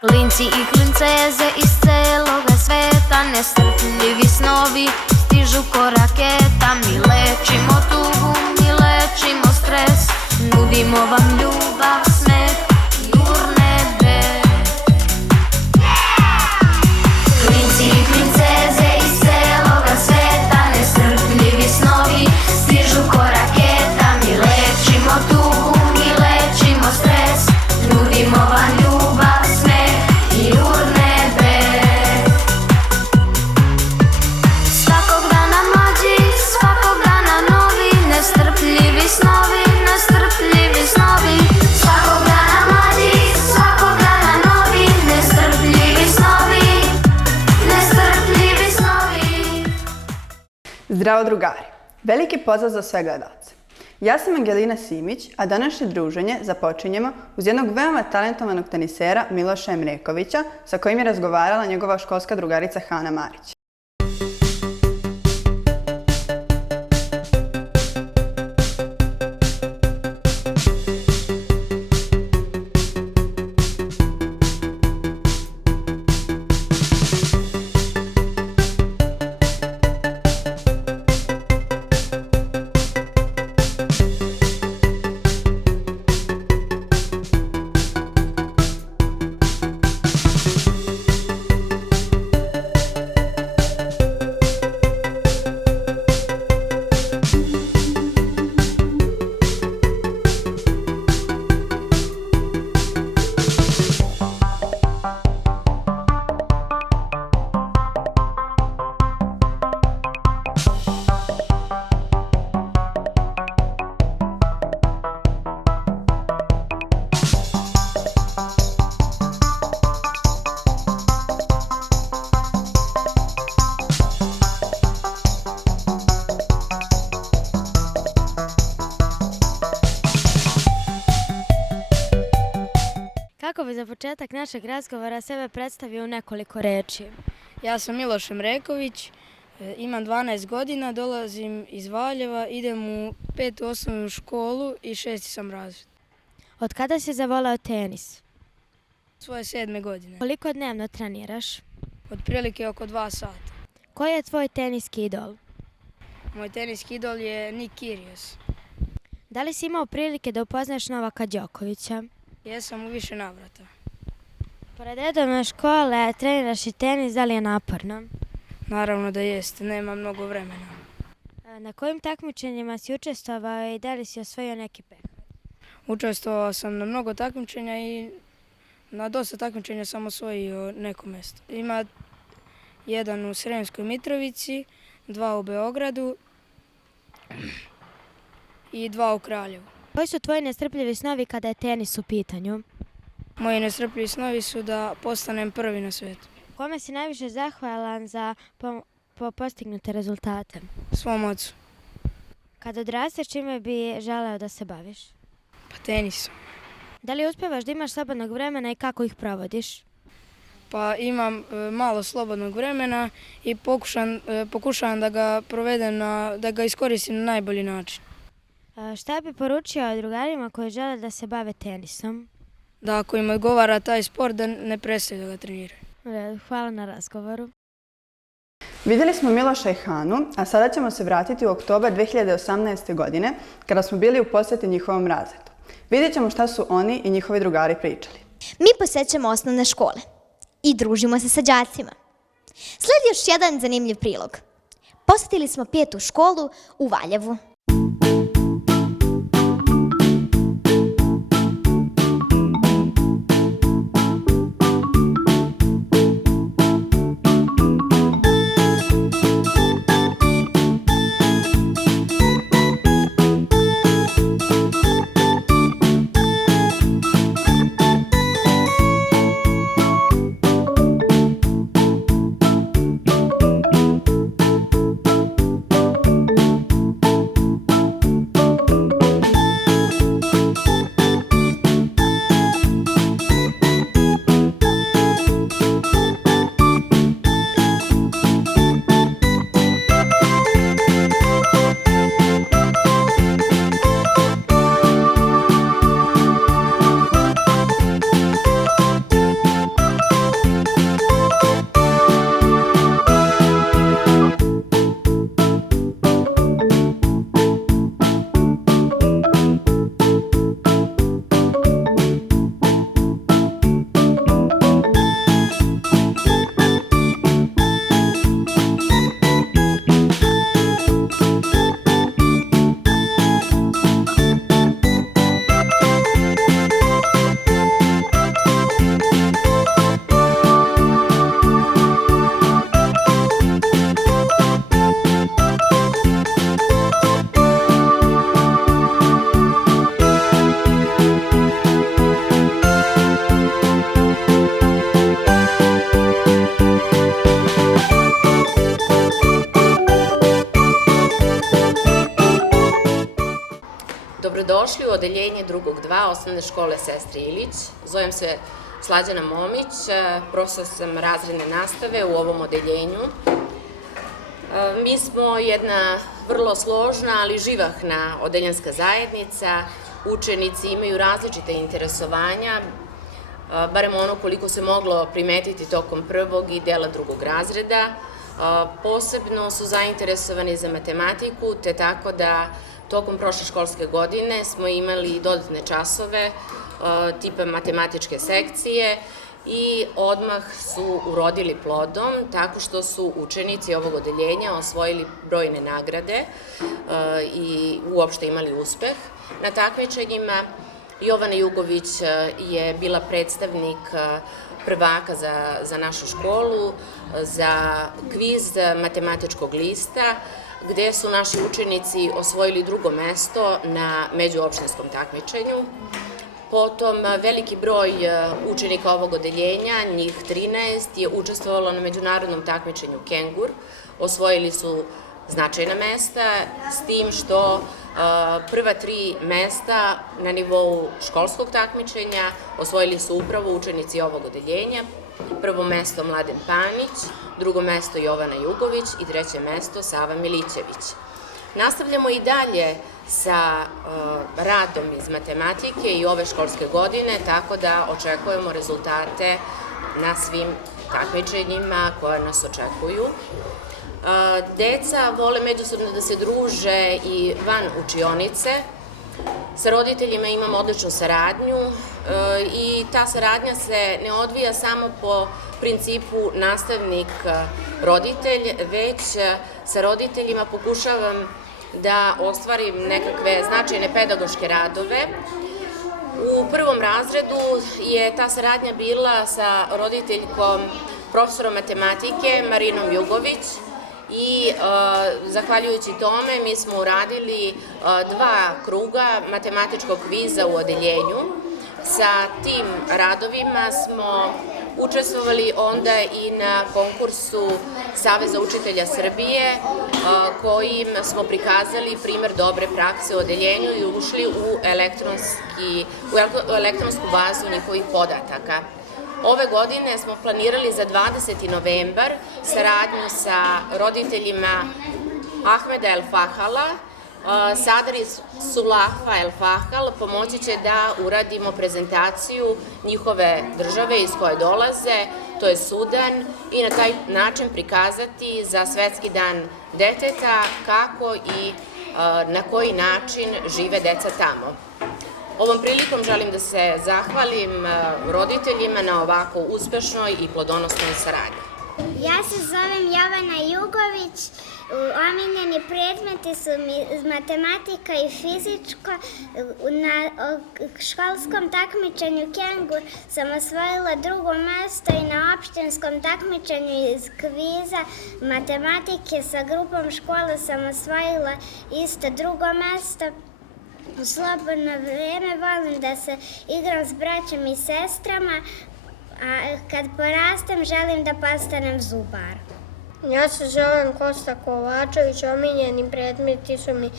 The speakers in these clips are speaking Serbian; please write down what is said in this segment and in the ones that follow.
Klinci i klinceze iz celoga sveta, nestrpljivi snovi stižu ko raketa. Mi lečimo tugu, mi lečimo stres, nudimo vam ljubav, smeh i urnebe. Klinci i klinceze iz celoga sveta, nestrpljivi snovi stižu ko raketa. Mi lečimo tugu, mi lečimo stres, nudimo vam ljubav, smeh i urnebe. Svakog dana mlađi, svakog dana novi, nestrpljivi snovi, nestrpljivi snovi. Svakog dana mlađi, svakog dana novi, nestrpljivi snovi, nestrpljivi snovi. Zdravo drugari! Veliki pozdrav za sve gledalce. Ja sam Angelina Simić, a današnje druženje započinjemo uz jednog veoma talentovanog tenisera Miloša Emrekovića, sa kojim je razgovarala njegova školska drugarica Hana Marić. Kako bi za početak našeg razgovora sebe predstavio u nekoliko reči? Ja sam Miloš Emreković, imam 12 godina, dolazim iz Valjeva, idem u 5. osnovnu školu i 6. sam razred. Od kada si zavoleo tenis? Svoje 7. godine. Koliko dnevno treniraš? Otprilike oko 2 sata. Koji je tvoj teniski idol? Moj teniski idol je Nick Kyrgios. Da li si imao prilike da upoznaš Novaka Đokovića? Jesam u više navrata. Pored redovne škole treniraš i tenis, da li je naporno? Naravno da jeste, nema mnogo vremena. Na kojim takmičenjima si učestvovao i da li si osvojio neki pehar? Učestvovao sam na mnogo takmičenja i na dosta takmičenja sam osvojio neko mjesto. Ima jedan u Sremskoj Mitrovici, 2 u Beogradu i 2 u Kraljevu. Koji su tvoji nestrpljivi snovi kada je tenis u pitanju? Moji nestrpljivi snovi su da postanem prvi na svijetu. Kome si najviše zahvalan za postignute rezultate? Svom ocu. Kad odrasteš, čime bi želeo da se baviš? Pa tenisom. Da li uspevaš da imaš slobodnog vremena i kako ih provodiš? Pa imam malo slobodnog vremena i pokušavam da ga provedem, da ga iskoristim na najbolji način. Šta bi poručio drugarima koji žele da se bave tenisom? Da ako im odgovara taj sport, da ne prestaju da ga treniraju. Hvala na razgovoru. Vidjeli smo Miloša i Hanu, a sada ćemo se vratiti u oktobar 2018. godine, kada smo bili u posjeti njihovom razredu. Vidjet ćemo šta su oni i njihovi drugari pričali. Mi posjećujemo osnovne škole i družimo se sa đacima. Slijedi još jedan zanimljiv prilog. Posjetili smo 5. školu u Valjevu. odeljenje drugog 2 osnovne škole Sestre Ilić. Zovem se Slađana Momić, profesor sam razredne nastave u ovom odeljenju. Mi smo jedna vrlo složna, ali živahna odeljenska zajednica. Učenici imaju različite interesovanja, barem ono koliko se moglo primetiti tokom prvog i dela drugog razreda. Posebno su zainteresovani za matematiku, te tako da tokom prošle školske godine smo imali dodatne časove tipa matematičke sekcije i odmah su urodili plodom tako što su učenici ovog odeljenja osvojili brojne nagrade i uopšte imali uspeh. Na takmičenjima Jovana Jugović je bila predstavnik prvaka za našu školu, za kviz matematičkog lista, gde su naši učenici osvojili drugo mesto na međuopštinskom takmičenju. Potom, veliki broj učenika ovog odeljenja, njih 13, je učestvovalo na međunarodnom takmičenju Kengur. Osvojili su značajna mesta, s tim što prva 3 mesta na nivou školskog takmičenja osvojili su upravo učenici ovog odeljenja. Prvo mesto Mladen Panić, drugo mesto Jovana Jugović i treće mesto Sava Milićević. Nastavljamo i dalje sa radom iz matematike i ove školske godine, tako da očekujemo rezultate na svim takmičenjima koja nas očekuju. Deca vole međusobno da se druže i van učionice. Sa roditeljima imamo odličnu saradnju i ta saradnja se ne odvija samo po principu nastavnik-roditelj, već sa roditeljima pokušavam da ostvarim nekakve značajne pedagoške radove. U prvom razredu je ta saradnja bila sa roditeljkom profesorom matematike Marinom Jugović i zahvaljujući tome mi smo uradili 2 kruga matematičkog kviza u odeljenju. Sa tim radovima smo učestvovali onda i na konkursu Saveza učitelja Srbije, kojim smo prikazali primer dobre prakse u odeljenju i ušli u elektronsku bazu njihovih podataka. Ove godine smo planirali za 20. novembar saradnju sa roditeljima Ahmeda El Fahala. Sadari Sulafa El Fahal pomoći će da uradimo prezentaciju njihove države iz koje dolaze, to je Sudan, i na taj način prikazati za Svetski dan deteta kako i na koji način žive deca tamo. Ovom prilikom želim da se zahvalim roditeljima na ovako uspešnoj i plodonosnoj saradnji. Ja se zovem Jovana Jugović. Omiljeni predmeti su mi matematika i fizičko. Na školskom takmičenju Kengur sam osvojila drugo mesto i na opštinskom takmičenju iz kviza matematike sa grupom škole sam osvojila isto drugo mesto. U slobodno vreme volim da se igram s braćom i sestrama, a kad porastem želim da postanem zubar. Ja se zovem Kosta Kovačević, omiljeni predmeti su mi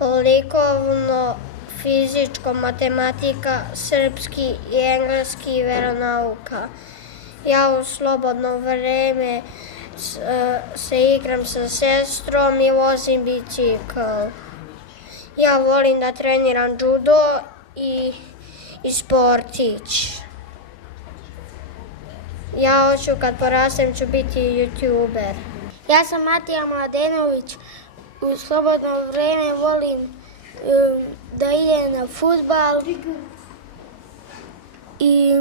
likovno, fizičko, matematika, srpski i engleski i veronauka. Ja u slobodno vreme se igram sa sestrom i vozim bicikl. Ja volim da treniram judo i sportić. Ja hoću kad porastem ću biti youtuber. Ja sam Matija Mladenović. U slobodno vreme volim da idem na fudbal i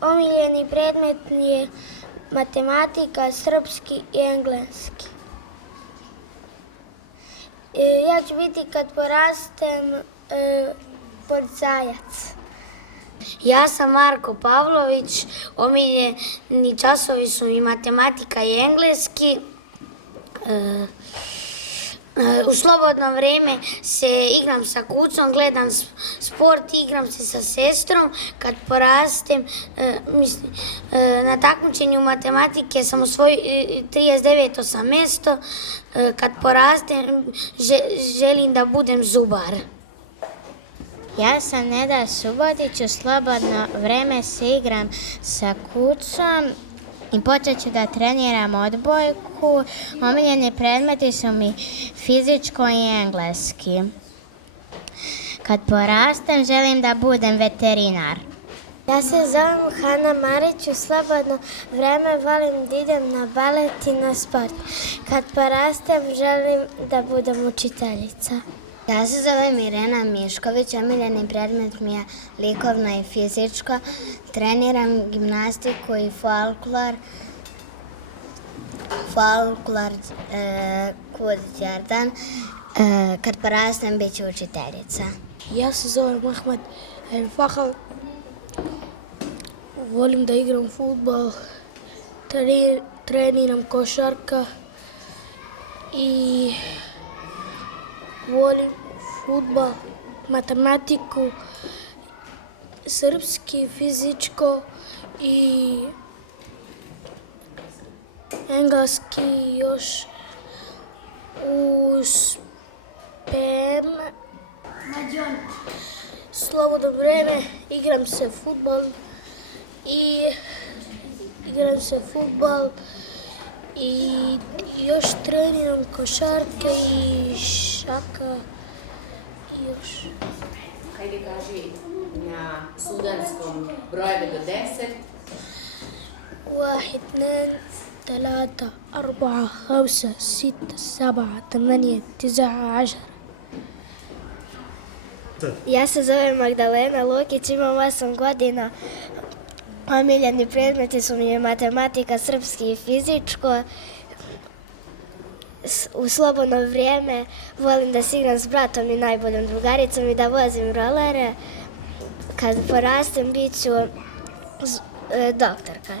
omiljeni predmet je matematika, srpski i engleski. Ja ću biti kad porastem policajac. Ja sam Marko Pavlović, omiljeni časovi su mi matematika i engleski. U slobodno vrijeme se igram sa kucom, gledam sport, igram se sa sestrom. Kad porastem, na takmičenju matematike sam osvojio 39. mjesto. Kad porastem, želim da budem zubar. Ja sam Neda Subotić, u slobodno vreme se igram sa kucom i počet ću da treniram odbojku. Omiljeni predmeti su mi fizičko i engleski. Kad porastem, želim da budem veterinar. Ja se zovem Hana Marić, u slobodno vreme volim da idem na balet i na sport. Kad porastem, želim da budem učiteljica. Ja se zovem Irena Mišković, omiljeni predmet mi je likovno i fizičko. Treniram gimnastiku i folklor. Kud Đerdan. Kad porastem, bit ću učiteljica. Ja se zovem Ahmed El Fahal. Volim da igram fudbal, treniram košarka i volim fudbal, matematiku, srpski, fizičko i engleski još uz PM. Slobodno vreme igram se fudbal i još treniram košarke i šaka i još. Hajde kaži na sudanskom brojeve do 10. 1 2 3 4 5 6 7 8 9 10. Ja se zovem Magdalena Lukić, imam 8 godina. Omiljeni predmeti su mi matematika, srpski i fizičko. U slobodno vrijeme volim da se igram s bratom i najboljom drugaricom i da vozim rolere. Kad porastem, bit ću doktorka.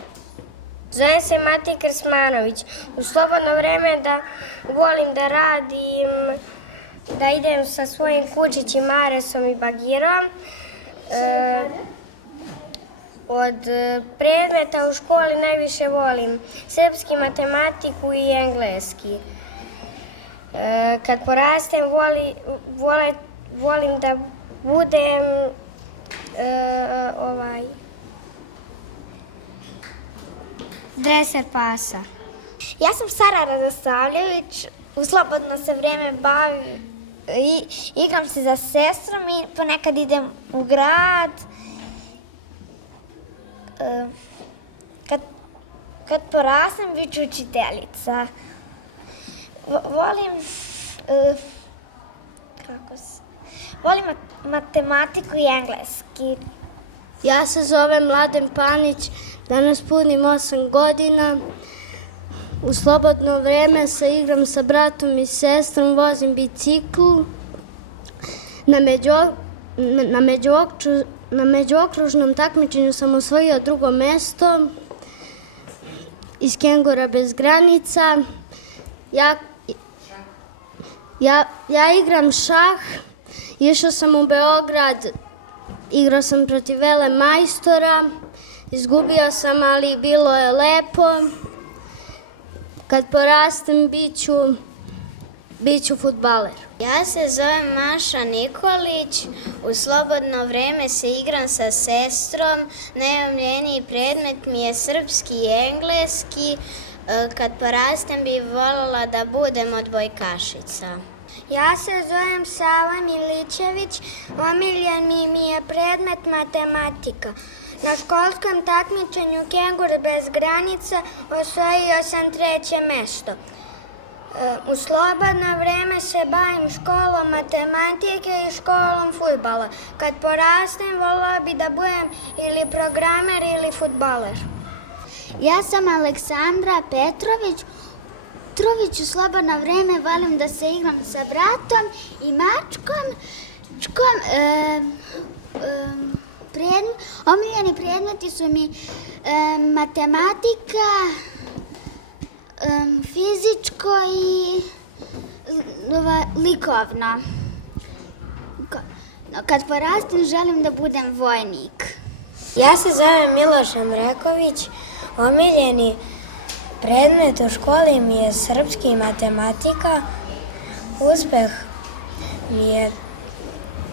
Zovem se Mati Krsmanović. U slobodno vrijeme volim da radim, da idem sa svojim kučićim Aresom i Bagirom. Od predmeta u školi najviše volim srpski, matematiku i engleski. Kad porastem, volim da budem dreser pasa. Ja sam Sara Radosavljević, u slobodno se vrijeme bavim i igram se za sestrom i ponekad idem u grad. Kad porastem, bit ću učiteljica. Volim matematiku i engleski. Ja se zovem Mladen Panić, danas punim 8 godina. U slobodno vrijeme se igram sa bratom i sestrom, vozim bicikl. Na međuokružnom takmičenju sam osvojio 2. mjesto iz Kengura bez granica. Ja igram šah, išao sam u Beograd, igrao sam protiv Vele Majstora, izgubio sam, ali bilo je lepo. Kad porastem, bit ću fudbaler. Ja se zovem Maša Nikolić, u slobodno vrijeme se igram sa sestrom, najomiljeniji predmet mi je srpski i engleski. Kad porastem bi voljela da budem odbojkašica. Ja se zovem Sava Milićević, omiljen mi je predmet matematika. Na školskom takmičenju Kengur bez granica osvojio sam 3. mjesto. U slobodno vrijeme se bavim školom matematike i školom fudbala. Kad porastem, voljela bi da budem ili programer ili fudbaler. Ja sam Aleksandra Petrović. U slobodno vrijeme volim da se igram sa bratom i mačkom. Omiljeni predmeti su mi matematika, fizičko i Likovno. Kad porastem želim da budem vojnik. Ja se zovem Miloš Andreković, omiljeni predmet u školi mi je srpski i matematika. Uspeh mi je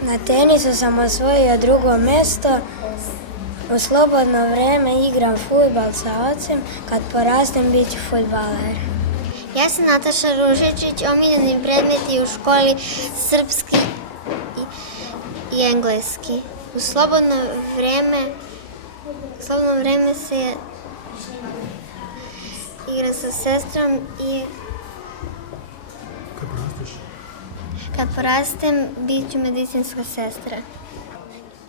na tenisu sam osvojio 2. mesto. U slobodno vreme igram fudbal sa ocem, kad porastem bit ću fudbaler. Ja sam Nataša Ružičić, omiljeni predmeti u školi srpski i engleski. U slobodno vreme se igra sa sestrom i kad porastem bit ću medicinska sestra.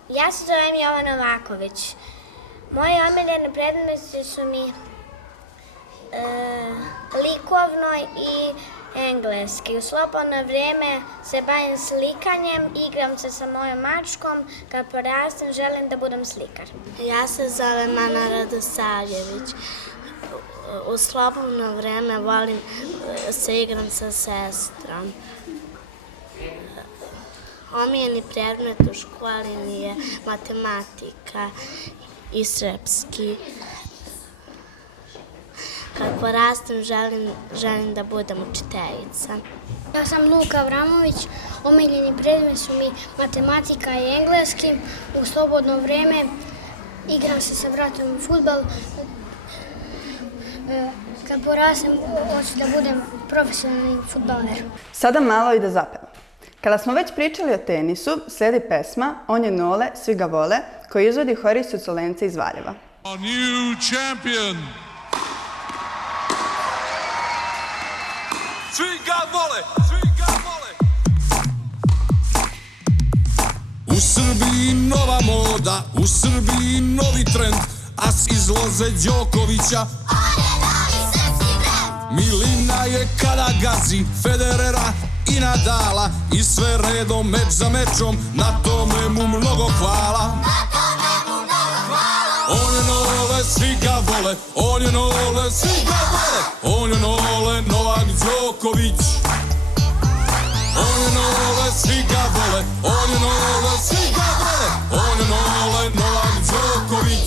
Ja se zovem Jovana Vaković. Moji omiljeni predmeti su mi likovno i engleski. U slobodno vrijeme se bavim slikanjem, igram se sa mojom mačkom. Kad porastem želim da budem slikar. Ja se zovem Ana Radosavljević. U slobodno vrijeme volim se igram sa sestrom. Omiljeni predmet u školi mi je matematika i srpski. Kad porastem želim da budem učiteljica. Ja sam Luka Avramović, omiljeni predmet su mi matematika i engleski. U slobodno vrijeme igram se sa bratom u fudbal. Kad porastem hoću da budem profesionalni fudbaler. Sada malo i da zapevamo. Kada smo već pričali o tenisu, slijedi pesma On je Nole, svi ga vole, koju izvodi Horis Cuculenca iz Valjeva. Our new champion. Svi ga vole, svi ga vole. U Srbiji nova moda, u Srbiji novi trend, as iz loze Đokovića. Milina je kada gazi Federera i Nadala i sve redom meč za mečom, na tome mu mnogo hvala. On je Nole, svi ga vole, on je Nole, svi ga vole, on je Nole, Novak Đoković. On je Nole, svi ga vole, on je Nole, svi ga vole, on je Nole, Novak Đoković.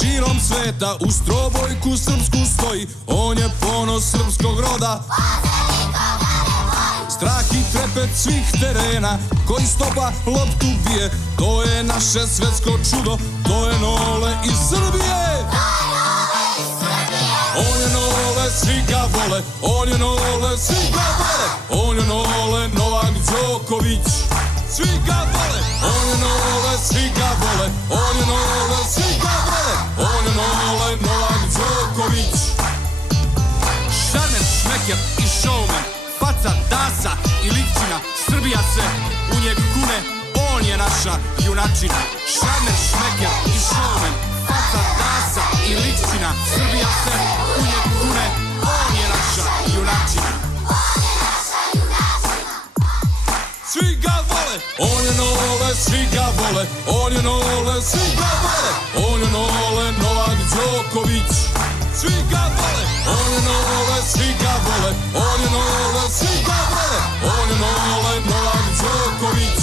Širom sveta u strobojku srpsku stoji, on je ponos srpskog roda. Strah i trepet svih terena, koji stopa loptu bije, to je naše svetsko čudo, to je Nole iz Srbije. On je Nole, svi ga vole, on je Nole, svi ga vole, on je Nole, Novak Đoković. Svi ga vole, on je Nole, svi ga vole, on je Nole, svi ga vole, on je Nole, Novak Đoković. Šarmer, šmeker i showman, faca, dasa i likćina, Srbija se u njeg kune, on je naša junačina. Šarmer, šmeker i showman, faca, dasa i likćina, Srbija se u njeg kune, on je naša junačina. Svi ga vole, on je Nole, svi ga vole, on je Nole, svi ga vole, on je Nole, Novak Đoković. Svi ga vole, on je Nole, svi ga vole, on je Nole, svi ga vole, on je Nole, Novak Đoković.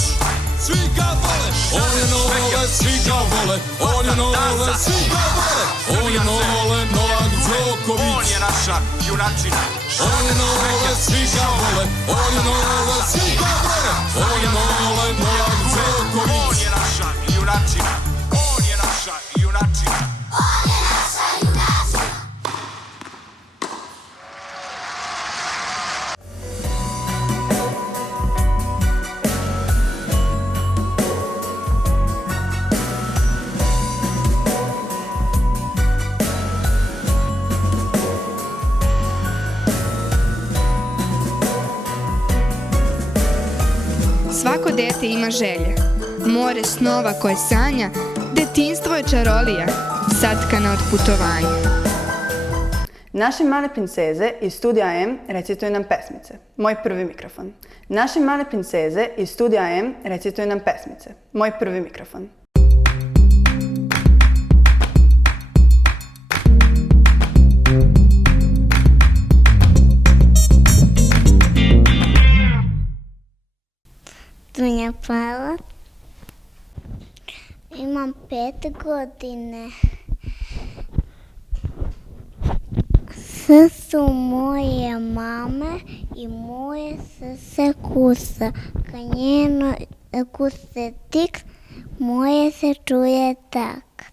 Svi ga vole, on je Nole, svi ga vole, on je Nole, svi ga vole, on je Nole, Novak Đoković. On je naša junačina. On je Nole, svi ga vole, on je Nole, svi ga vole, on je Nole, Novak Đoković. On je naša junačina. On je naša junačina. On je naša junačina. Svako dete ima želje, more snova koje sanja, detinjstvo je čarolija, satkana od putovanja. Naše male princeze iz studija M recituju nam pesmice. Moj prvi mikrofon. Naše male princeze iz studija M recituju nam pesmice. Moj prvi mikrofon. Dunja Pala. Imam 5 godine. Su moje mame i moje se kusa. Kad njeno kuse tik, moje se čuje tak.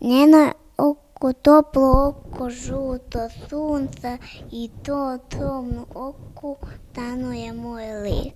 Njeno oko toplo oko žuto sunca i to tomno oko tanuje moj lik.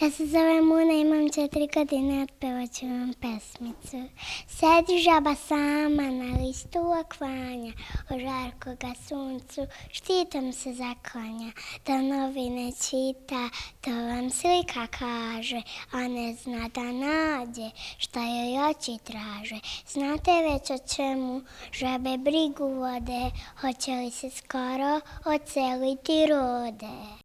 Ja se zovem Muna, imam 4 godine, otpevat ću vam pesmicu. Sedi žaba sama na listu okvanja, o žarkoga suncu štitom se zaklanja. Da novine čita, to vam slika kaže, a ne zna da nađe šta joj oči traže. Znate već o čemu žabe brigu vode, hoće li se skoro oceliti rode.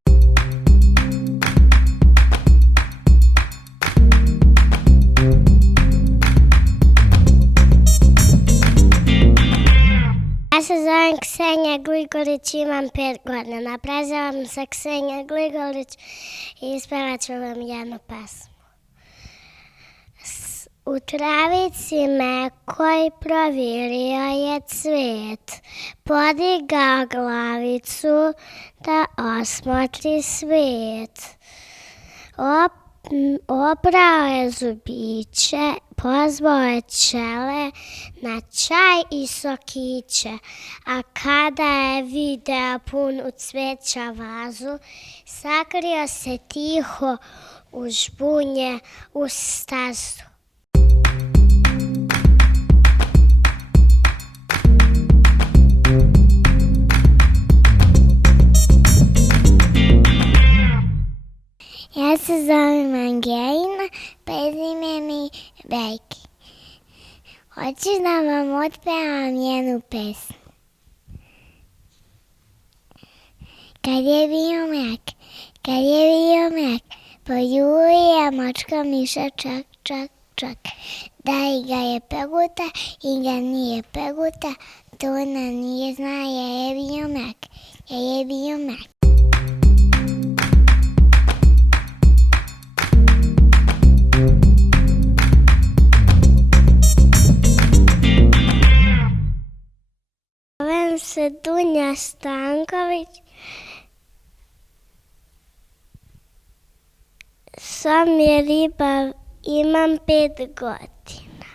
Ja se zovem Ksenija Gligorić, imam 5 godina. Prezivam se Ksenija Gligorić i ispevat ću vam jednu pesmu. U travici mekoj provirio je cvet, podigao glavicu da osmotri svet. Oprao je zubiće, pozvao je pčele na čaj i sokiće, a kada je video punu cveća vazu, sakrio se tiho u žbunje u stazu. Ja se zovem Angelina, prezime mi Bejki. Hoću da vam otpevam jednu pesmu. Kad je bio mrak, poljubio močka miša čak, čak, čak. Da i ga je peguta i ga nije peguta, to ona nije zna, je bio mrak. Zovem se Dunja Stanković, sam je riba, imam 5 godina.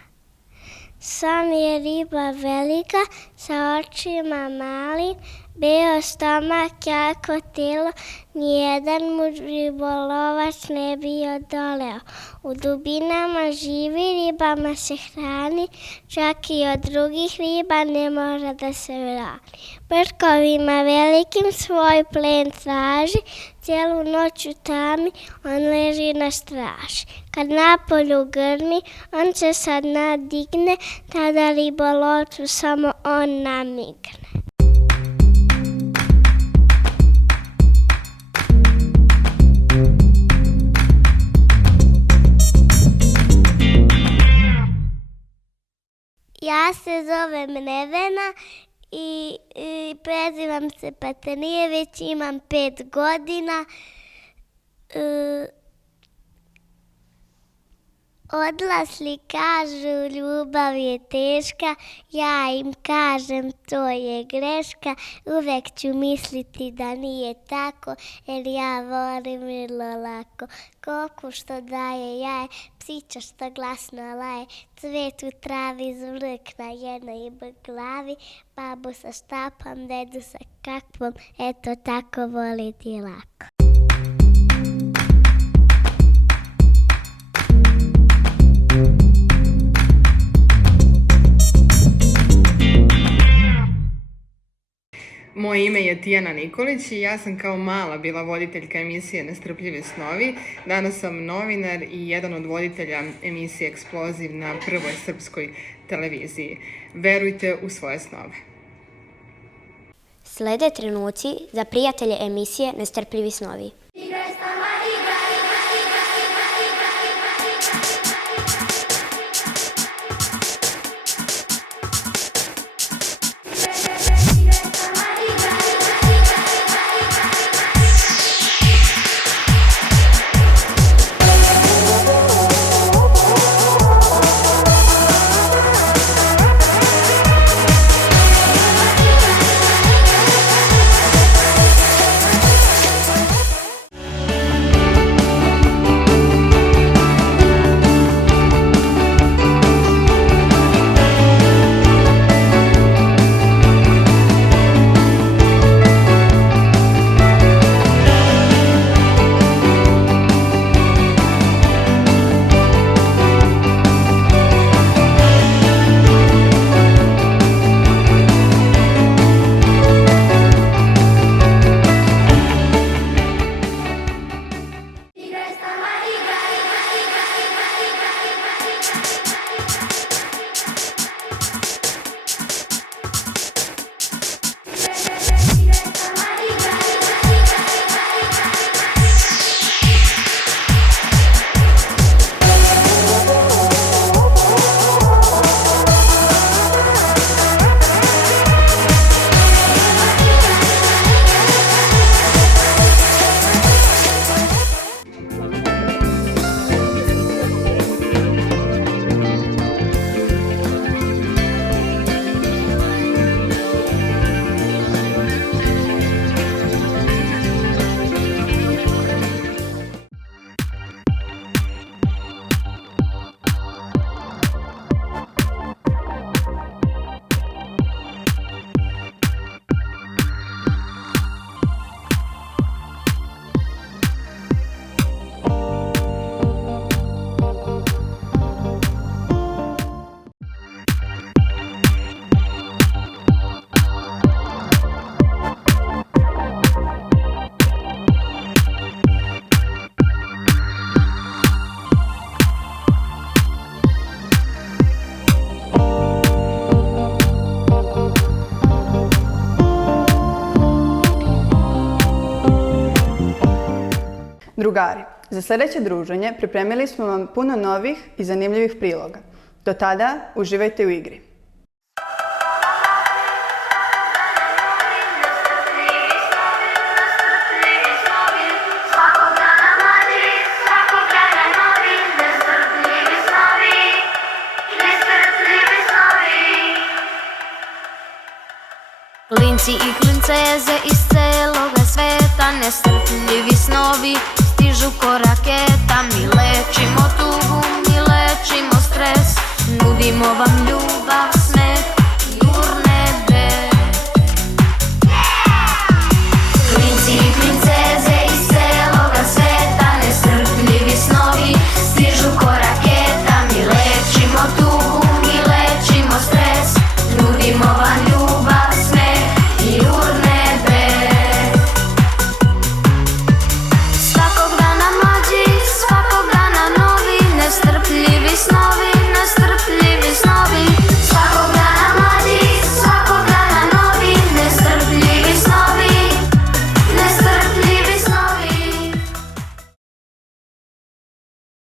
Sam je riba velika, sa očima mali, bio stomak, jako telo, nijedan mu ribolovac ne bi odoleo. U dubinama živi, ribama se hrani, čak i od drugih riba ne mora da se vrani. Brkovima velikim svoj plen traži, cijelu noć u tami on leži na straži. Kad napolju grmi, on se sa dna digne, tada ribolovcu samo on namigne. Ja se zovem Nevena i prezivam se Patanijević, imam 5 godina. Odrasli kažu ljubav je teška, ja im kažem to je greška. Uvek ću misliti da nije tako, jer ja volim vrlo lako. Koku što daje jaje, psića što glasno laje, cvet u travi, zvrk na jednoj glavi, babu sa štapom, dedu sa kakvom, eto tako voliti lako. Moj Moje ime je Tijana Nikolić i ja sam kao mala bila voditeljka emisije Nestrpljivi snovi. Danas sam novinar i jedan od voditelja emisije Eksploziv na prvoj srpskoj televiziji. Verujte u svoje snove. Slede trenuci za prijatelje emisije Nestrpljivi snovi. Drugari, za sljedeće druženje pripremili smo vam puno novih i zanimljivih priloga. Do tada, uživajte u igri. Klinci i klinceze iz celoga sveta, nestrpljivi snovi stižu ko raketa. Mi lečimo tugu, mi lečimo stres, nudimo vam